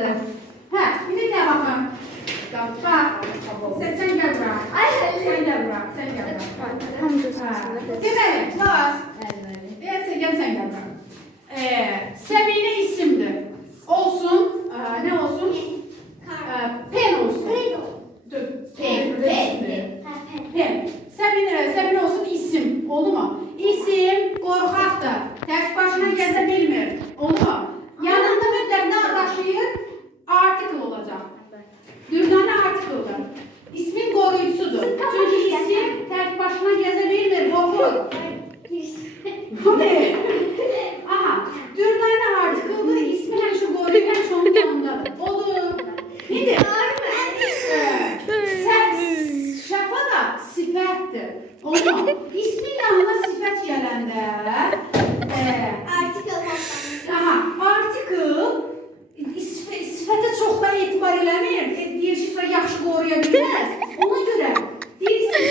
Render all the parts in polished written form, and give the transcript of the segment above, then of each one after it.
kızım. Ha, bir de ne bakalım? Bak. Sen gel buraya. Sen gel buraya. Sen gel buraya. Demek, Laz. Sen gel buraya. Semine isimdir. Olsun. Ne olsun? Pen olsun. Pen. Semine olsun isim. Oldu mu? İsim korkaktır. Tek başına gezebilmir. Oldu mu? Yanında müddət ne daşıyır? Article olacak. Dürdane article'dır. İsmin koruyucusudur. Çünkü isim tek başına gezebilmir. Korkur. Bu ne? Aha. Dürdane article'dır. İsmi hem şu koruyucu hem şu onun yanındadır. Oldu. Şimdi. Şafa da sifətdir. Oldu mu? İsmin yanına sifət gələndə article sifətə çox da etibar eləmir. Deyir ki, sonra yaxşı qoruya bilməz. Ona görə deyir sən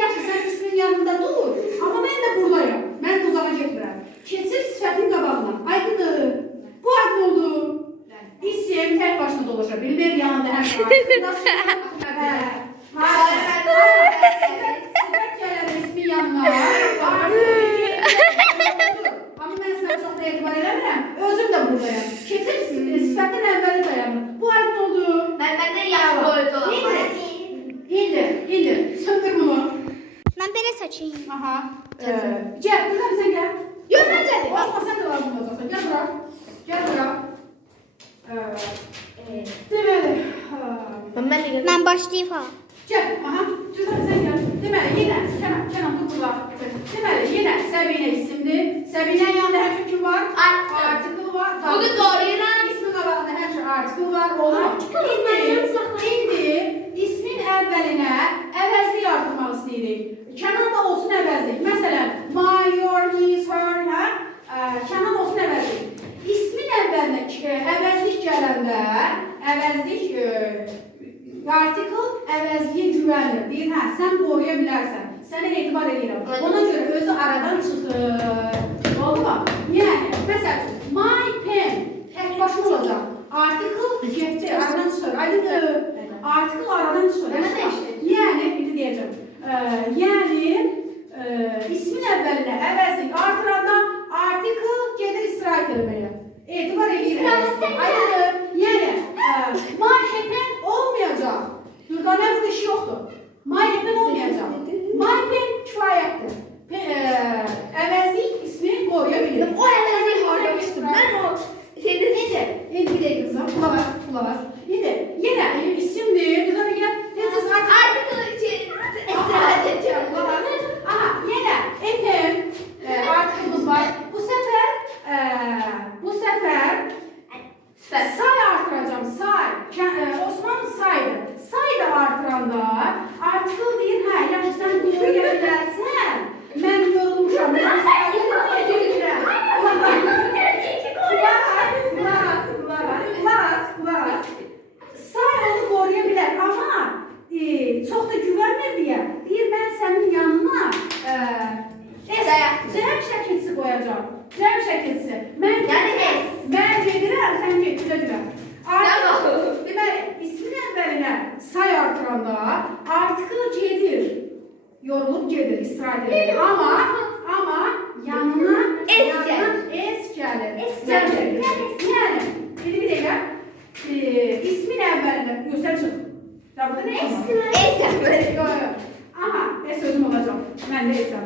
yaxşı sən ismin yanında dur. Amma mən də buradayım. Mən də uzağa getmirəm. Keçir sifətin qabağına. Aydındır. Bu aydın oldu. İsim tek başına dolaşa bilmir. Yanında hər şey article. Sifət gələndə ismin yanına. Ama ben sana çok da etibar edemem. Özüm de buradayım. Kesin sifətin əvvəli dayanır. Bu aydın oldu. Benden yaxşı boyutu olan. İndir. Söndür bunu. Ben böyle saçayım. Aha. Gel. Buradan sen gel. Yok sen gel. Basma sen de var bunda zaten. Gel bura. Gel bura. Deməli. Ben de gel. Ben başlayayım ha. Gel. Aha. Buradan sen gel. Deməli yenə. Kenan dur burada. Deməli yenə Səbinə isimdir. Səbinənin yanında hər şey kim var? Article var. Bugün doğruyum. İsmin qabağında hər şey article var. İndi ismin əvvəlinə əvəzlik artırmaq istəyirik. Kənan da olsun əvəzlik. Məsələn, my, your, his, her, hə? Kənan olsun əvəzlik. İsmin əvvəlinə əvəzlik gələndə, article əvəzliyə güvənir. Deyir, hə, sən qoruya bilərsən. Sənə etibar edirəm. Ona görə özü aradan çıxır. Oldu mu? Yəni, məsələn, my pen tək başına olacaq. Article getdi, aradan çıxır. Aydındır. Article aradan çıxır. Yəni, bir deyəcəm. İsmin əvvəlinə əvəzlik artıranda article gedir istirahət eləməyə. Etibar edirəm. Aydındır. Yəni, my pen olmayacaq. Dürdane burada iş yoxdur. My pen olmayacaq. My pen kifayətdir. Əvəzlik ismini qoruyabilir. O əvəzlik harcamıştım. Ben o şeyde neyse. Bir de kızım, kulağa bas. Yine isimdir. Dürdane gel. Teziniz Artık istirahat edeceğim. Aha, yine epem artığımız var. Bu sefer say artıracağım, say. Osman saydı. Say da artıranda article deyir, hə, yaxşı sən qoruya bilərsən. Mən yorulmuşam. Mən sayıqlığa gedirəm. Qulaq. Say onu qoruya bilər, amma çox da güvənmir deyə. Deyir, mən sənin yanına cəm şəkilsi qoyacağım. Cəm şəkilsi. Mən gedirəm, sən gedirəm. Deməli, ismin əvvəlinə say artıranda article gedir. Yorulub gedir, istirahət edir. Amma yanına es gəlir. Yəni, bir dəqiqə. İsmin əvvəlinə, sən çıx. Burada nə es? Aha, es sözüm olacaq. Mən də esəm.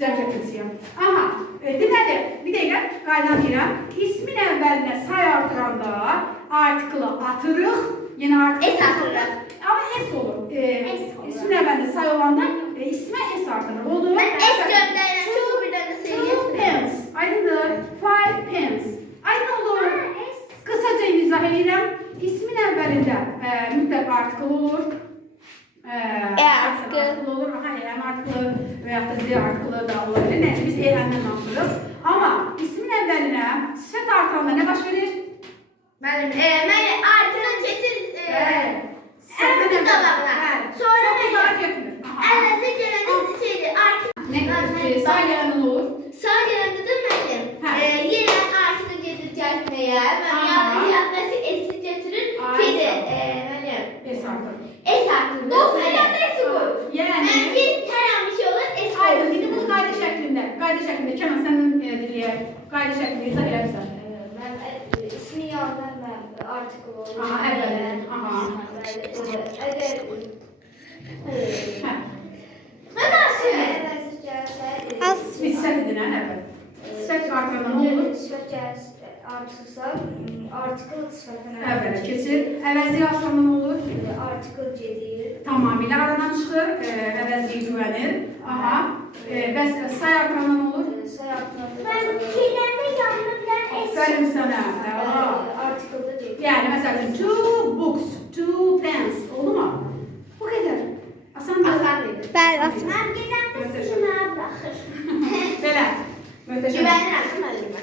Cəm şəkilsiyəm. Aha, deməli, bir dəqiqə qaydan deyirəm. İsmin əvvəlinə say artıranda article atırıq. Yenə article Es atırıq. Amma es olur. İsmin əvvəlində say olanda ismə es artırır. Oldu? Ben es gönderdim. Çok birden de 2 söyleyeyim. pence. Aydındır. 5 pence. Aydın olur. Kısaca izah edirəm. İsmin əvvəlində mütləq article olur. Article olur. Em article və yaxud da z article da olabilir. Neyse biz em'den anlıyoruz. Ama ismin əvvəlinə sifət artıranda ne baş verir? Ben artık getir. Sifətin qabağına. Sonra çok uzağa getmir. Əvəzə gələndə şeydir. Artık Sağ gelen olur. sağ gələndə də mənim. Yenə artıq gedir gəlməyə. Mən Aha. yanlış etsin Haydi şəkildə izah eləmişsən. Mən ismi yanında mən artikel olur. Aha, əvvəl. Aha. Əgər Hə. mən əvəz gəlsə Az. Sifət edin əvvəl. Sifət artanda nə olur? sifət artırsa artikel sifətinə Əvvəl keçir. Əvəzlik artanda nə olur? artikel gedir. Tamamilə aradan çıxır. Əvəzlik güvənir. Aha. Bəs say artanda nə olur? Say artıranda Aferin sənə. artikeldə gedir. Yəni məsələn, two books, two pens. Oldu mu? Bu qədər. Asan da. Bəli, aç. Belə. Möhtəşəm. Güvənirəm müəllimə.